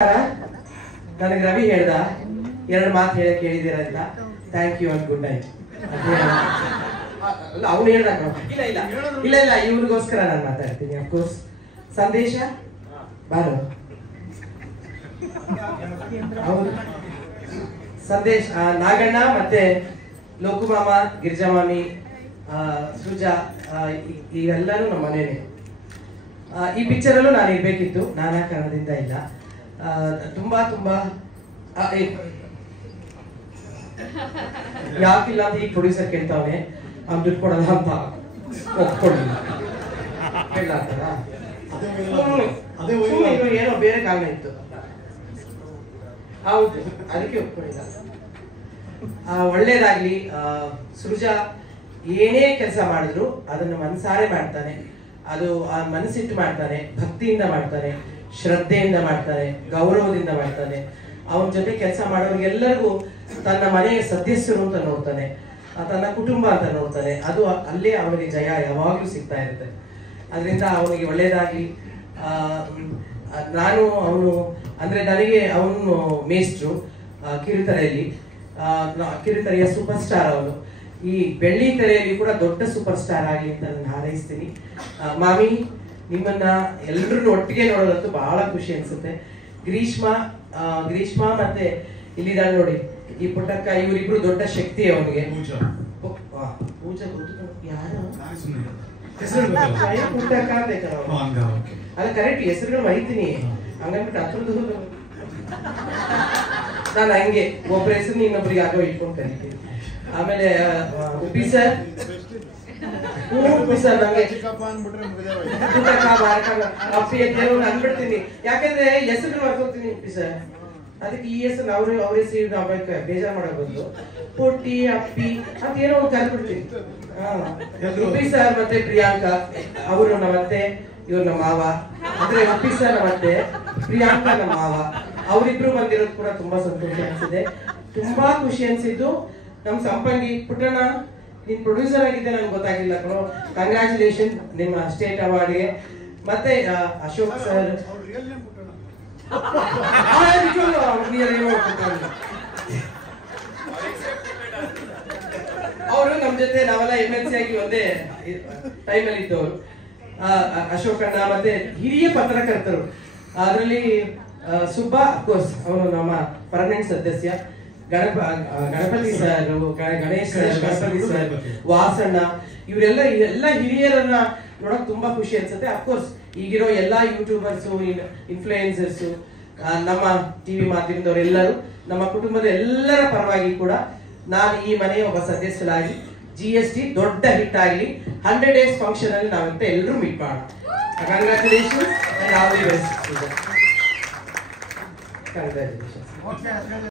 ನನಗೆ ರವಿ ಹೇಳ್ದ ಎರಡು ಮಾತು ಹೇಳಕ್ಕೆ ಹೇಳಿದ್ದೀರಾ ಅಂತ. Thank you and good night. ಅವನು ಹೇಳ್ದ. ಇಲ್ಲ ಇಲ್ಲ ಇಲ್ಲ ಇಲ್ಲ ಇವ್ರಿಗೋಸ್ಕರ ನಾನು ಮಾತಾಡ್ತೀನಿ. ಅಫ್ಕೋರ್ಸ್ ಸಂದೇಶ ಬಾರು ಹೌದು ಸಂದೇಶ್, ನಾಗಣ್ಣ ಮತ್ತೆ ಲೋಕುಮಾಮ, ಗಿರಿಜಾಮಾಮಿ, ಸೃಜಾ, ಇವೆಲ್ಲರೂ ನಮ್ಮ ಮನೇನೆ. ಈ ಪಿಕ್ಚರಲ್ಲೂ ನಾನು ಇರ್ಬೇಕಿತ್ತು, ನಾನಾ ಕಾರಣದಿಂದ ಇಲ್ಲ. ತುಂಬಾ ತುಂಬಾ ಯಾಕಿಲ್ಲ ಅಂತ ಈಗ ಪ್ರೊಡ್ಯೂಸರ್ ಕೇಳ್ತಾವನೆ. ಅವ್ನು ದುಡ್ಡು ಕೊಡಲ್ಲ ಅಂತ ಒಪ್ಕೊಳ್ಳಿಲ್ಲ. ಏನೋ ಬೇರೆ ಕಾರಣ ಇತ್ತು, ಹೌದು, ಅದಕ್ಕೆ ಒಪ್ಕೊಳ್ಳಿಲ್ಲ. ಒಳ್ಳೇದಾಗ್ಲಿ. ಸೃಜಾ ಏನೇ ಕೆಲಸ ಮಾಡಿದ್ರು ಅದನ್ನ ಮನಸಾರೆ ಮಾಡ್ತಾನೆ. ಅದು ಆ ಮನಸ್ಸಿಟ್ಟು ಮಾಡ್ತಾನೆ, ಭಕ್ತಿಯಿಂದ ಮಾಡ್ತಾನೆ, ಶ್ರದ್ಧೆಯಿಂದ ಮಾಡ್ತಾನೆ, ಗೌರವದಿಂದ ಮಾಡ್ತಾನೆ. ಅವನ ಜೊತೆ ಕೆಲಸ ಮಾಡೋರಿಗೆಲ್ಲರಿಗೂ ತನ್ನ ಮನೆಯ ಸದಸ್ಯರು ಅಂತ ನೋಡ್ತಾನೆ, ತನ್ನ ಕುಟುಂಬ ಅಂತ ನೋಡ್ತಾನೆ. ಅದು ಅಲ್ಲೇ ಅವನಿಗೆ ಜಯ ಯಾವಾಗಲೂ ಸಿಗ್ತಾ ಇರುತ್ತೆ. ಅದರಿಂದ ಅವನಿಗೆ ಒಳ್ಳೇದಾಗ್ಲಿ. ನಾನು ಅವನು ಅಂದ್ರೆ ನನಗೆ ಅವನು ಮೇಸ್ಟ್ರು ಕಿರುತೆರೆಯಲ್ಲಿ, ಕಿರುತೆರೆಯ ಸೂಪರ್ ಸ್ಟಾರ್ ಅವನು. ಈ ಬೆಳ್ಳಿ ತೆರೆಯಲ್ಲಿ ಕೂಡ ದೊಡ್ಡ ಸೂಪರ್ ಸ್ಟಾರ್ ಆಗಲಿ ಅಂತ ನಾನು ಹಾರೈಸ್ತೀನಿ. ಮಾಮಿ, ನಿಮ್ಮನ್ನ ಎಲ್ಲರೂ ಒಟ್ಟಿಗೆ ನೋಡೋದಂತೂ ಬಹಳ ಖುಷಿ ಅನ್ಸುತ್ತೆ. ಗ್ರೀಷ್ಮಾ ಮತ್ತೆ ಇಲ್ಲಿದ್ದಾಳೆ ನೋಡಿ, ಈ ಪುಟ್ಟಕ್ಕ, ಇವರಿಬ್ರು ದೊಡ್ಡ ಶಕ್ತಿ ಅವನಿಗೆ. ಪೂಜಾ ಯಾರು ಪುಟ್ಟಕ್ಕ ಅಂತ ಅಲ್ಲ, ಕರೆಕ್ಟ್ ಹೆಸರುಗಳು ಮರಿತೀನಿ ಹಂಗನ್ಬಿಟ್ಟು ಅದ್ರದ್ದು ನಾನು ಹಂಗೆ ಒಬ್ಬರ ಹೆಸರು ಇನ್ನೊಬ್ರಿಗೆ ಆಗೋ ಇಟ್ಕೊಂಡು ಕರಿತೀನಿ. ಆಮೇಲೆ ಉಪ್ಪಿ ಸರ್, ನಂಗೆ ಅಪ್ಪಿ ಅಂತ ಅನ್ಬಿಡ್ತೀನಿ, ಯಾಕಂದ್ರೆ ಹೆಸರು ಮಾಡ್ಕೊತೀನಿ ಉಪ್ಪಿ ಸರ್. ಅದಕ್ಕೆ ಈ ಹೆಸರು ಅವ್ರ ಹೆಸರು ಬೇಜಾರ್ ಮಾಡಕ್ ಬಂದು ಪುಟ್ಟಿ ಅಪ್ಪಿ ಅಂತ ಏನೋ ಒಂದು ಕಲ್ಬಿಡ್ತೀನಿ. ಉಪ್ಪಿ ಸರ್ ಮತ್ತೆ ಪ್ರಿಯಾಂಕಾ ಅವರು ನಮ್ಮತ್ತೆ, ಇವ್ರು ನಮ್ಮ ಮಾವ. ಅಂದ್ರೆ ಉಪ್ಪಿ ಸರ್ ನಮ್ಮತ್ತೆ, ಪ್ರಿಯಾಂಕಾ ನಮ್ಮ ಮಾವ. ಅವರಿಬ್ರು ಬಂದಿರೋದು ಕೂಡ ತುಂಬಾ ಸಂತೋಷ ಅನ್ಸಿದೆ. ತುಂಬಾ ಖುಷಿ ಅನ್ಸಿದ್ದು ನಮ್ ಸಂಪಂಗಿ ಪುಟ್ಟಣ್ಣ, ನೀನ್ ಪ್ರೊಡ್ಯೂಸರ್ ಆಗಿದ್ದೆ ನನ್ಗೆ ಗೊತ್ತಾಗಿಲ್ಲ ಕಣೋ. ಕಂಗ್ರಾಚುಲೇಷನ್ ನಿಮ್ಮ ಸ್ಟೇಟ್ ಅವಾರ್ಡ್ಗೆ. ಮತ್ತೆ ಅಶೋಕ್ ಸರ್, ಅವರು ನಮ್ ಜೊತೆ ನಾವೆಲ್ಲ MNC ಆಗಿ ಒಂದೇ ಟೈಮಲ್ಲಿ ಇದ್ದವರು. ಅಶೋಕ್ ಅಣ್ಣ ಮತ್ತೆ ಹಿರಿಯ ಪತ್ರಕರ್ತರು, ಅದರಲ್ಲಿ ಸುಬ್ಬಾ ಅಫ್ಕೋರ್ಸ್ ಅವನು ನಮ್ಮ ಪರ್ಮನೆಂಟ್ ಸದಸ್ಯ. ಗಣಪತಿ ಸರ್, ಗಣೇಶ್ ಗಣಪತಿ ಸರ್, ವಾಸಣ್ಣ, ಇವರೆಲ್ಲ ಹಿರಿಯರನ್ನ ನೋಡಕ್ ತುಂಬಾ ಖುಷಿ ಅನ್ಸುತ್ತೆ. ಅಫ್ಕೋರ್ಸ್ ಈಗಿರೋ ಎಲ್ಲಾ ಯೂಟ್ಯೂಬರ್ಸು, ಇನ್ಫ್ಲೂಯೆನ್ಸರ್ಸು, ನಮ್ಮ ಟಿವಿ ಮಾಧ್ಯಮದವರೆಲ್ಲರೂ, ನಮ್ಮ ಕುಟುಂಬದ ಎಲ್ಲರ ಪರವಾಗಿ ಕೂಡ ನಾನು ಈ ಮನೆಯ ಒಬ್ಬ ಸದಸ್ಯರಾಗಿ GST ದೊಡ್ಡ ಹಿಟ್ ಆಗಲಿ, 100 days ಫಂಕ್ಷನ್ ಅಲ್ಲಿ ನಾವಂತ ಎಲ್ಲರೂ ಮೀಟ್ ಮಾಡೋಣ. ಕಂಗ್ರಾಚುಲೇಷನ್.